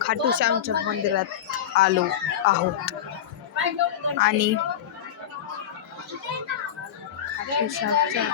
खाटू श्यामच्या मंदिरात आलो आहोत आणि खाटू श्यामच्या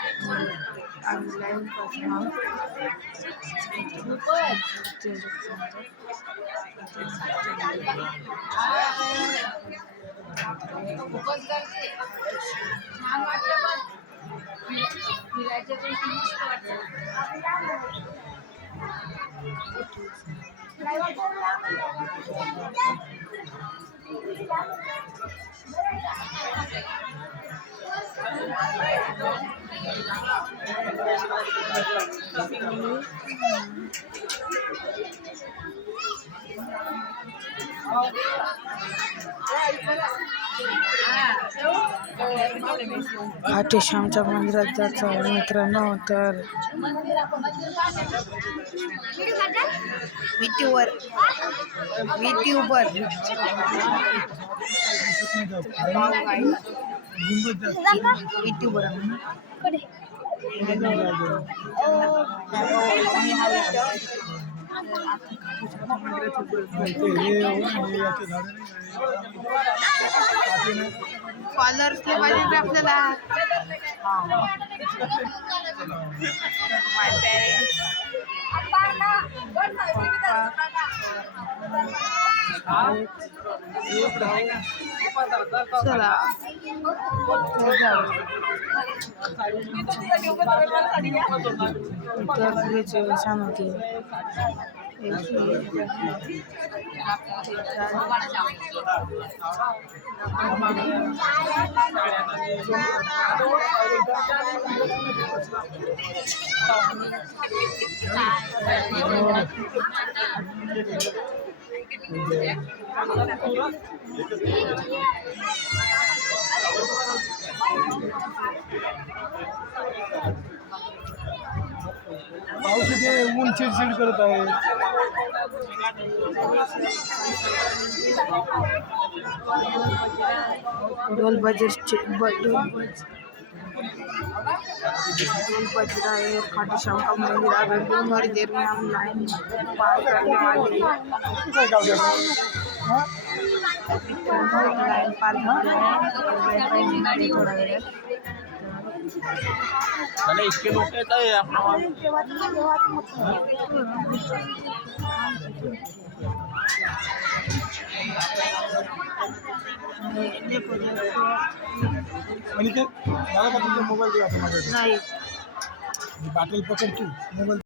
खाटू श्यामच्या मंदिरात जायचं मित्रांनो, तर युट्यूबर फॉलोअर्सले पाहिजे आपल्याला. माय पेरेंट्स चला छान होती. पाऊस इथे ऊन चिडचिड करत आहे. ढोल बजर है. खाटू श्याम का मंदिर आ गया. थोड़ी देर में हम लाइन पार करने वाले हैं. लाइन पार करने वाले थोड़ा देर. इसके लोटे है मोबाइल दिया नहीं बाटल पकड़ तू मोबाइल